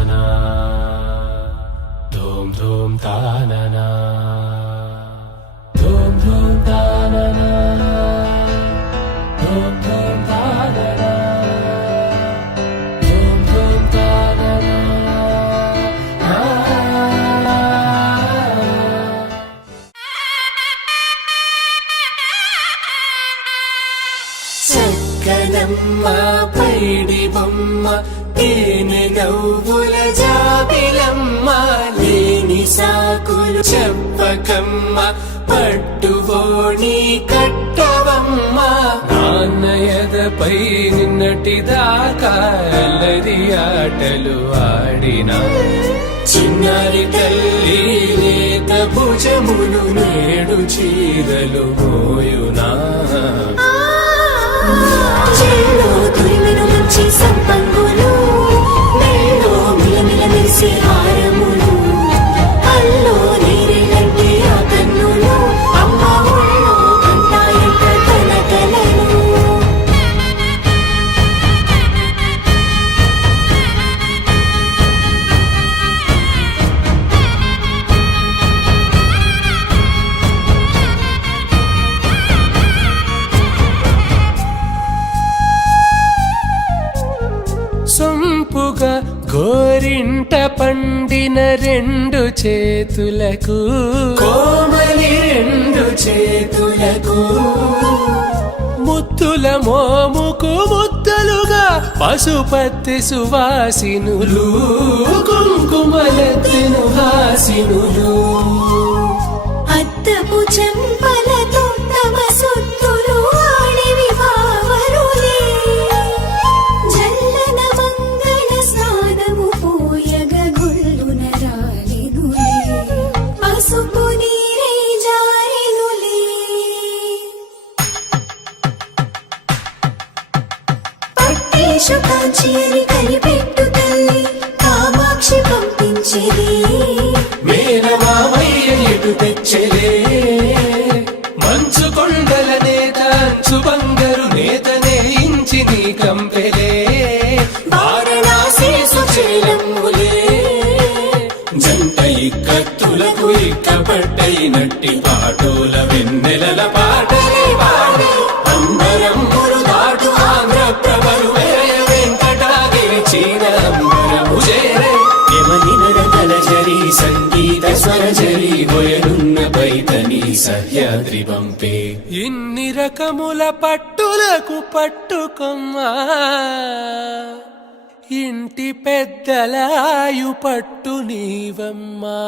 తానా ధూమ్ ధూమ్ తాననా ధూమ్ ధూమ్ తాననా ధూమ్ ధూమ్ తాననా ధూమ్ ధూమ్ తాననా. చక్కనమ్మ పైడి బొమ్మ తేనె నవ్వుల జాబిలమ్మ లేని సాకులు చెప్పకమ్మ పట్టువోణి కట్టవమ్మ నాన్నయదపై నిన్నటిదాకా అల్లరి ఆటలు ఆడినా చిన్నారి తల్లి లేత భుజములు నేడు చీరలు మోయునా చెల్లో తురిమెను మంచి సంపంగులు మెల్లో మిలమిల మెరిసే హారములు అల్లో నీరెళ్ళంటే ఆ కన్నులు అమ్మ ఒళ్ళో కంటాయంట తన కలలు. సొంపుగా గోరింట పండిన రెండు చేతులకు కోమలి రెండు చేతులకు ముత్తుల మోముకు ముద్దలుగా పశుపతి సువాసినులు కుంకుమలెత్తిను హాసినులు అద్దపు చెంపలతో తమ సొత్తులు ఆడివి వావరులే జల్లన మంగళ స్నానము పోయగ గొల్లున రాలినులే పసుపు నీరే జారినులే పట్టేశు కాంచి అని కలిపెట్టు తల్లి కామాక్షి పంపించేది మేనమామయ్య ఎటు తెచ్చలే మంచు కొండల నేత అంచు బంగారు నేతనే ఇంచి నీ కంపెలే వారణాసి సుచేలమ్ములే జంట ఇక్కత్తులకు ఇక్కపట్టయినట్టి పాటోల వెన్నెలల పాటలే పాడే అంబరమ్ములు దాటు ఆంధ్ర ప్రభలు వేయ వెంకటాగిరి చీన అంబరము చేరే యమనినర తలజరి సంగీత స్వరజరి బొయలున్న పైతని సహ్యాద్రి పంపే ఇన్ని రకముల పట్టులకు పట్టుకొమ్మా ఇంటి పెద్దలాయు పట్టు నీవమ్మా.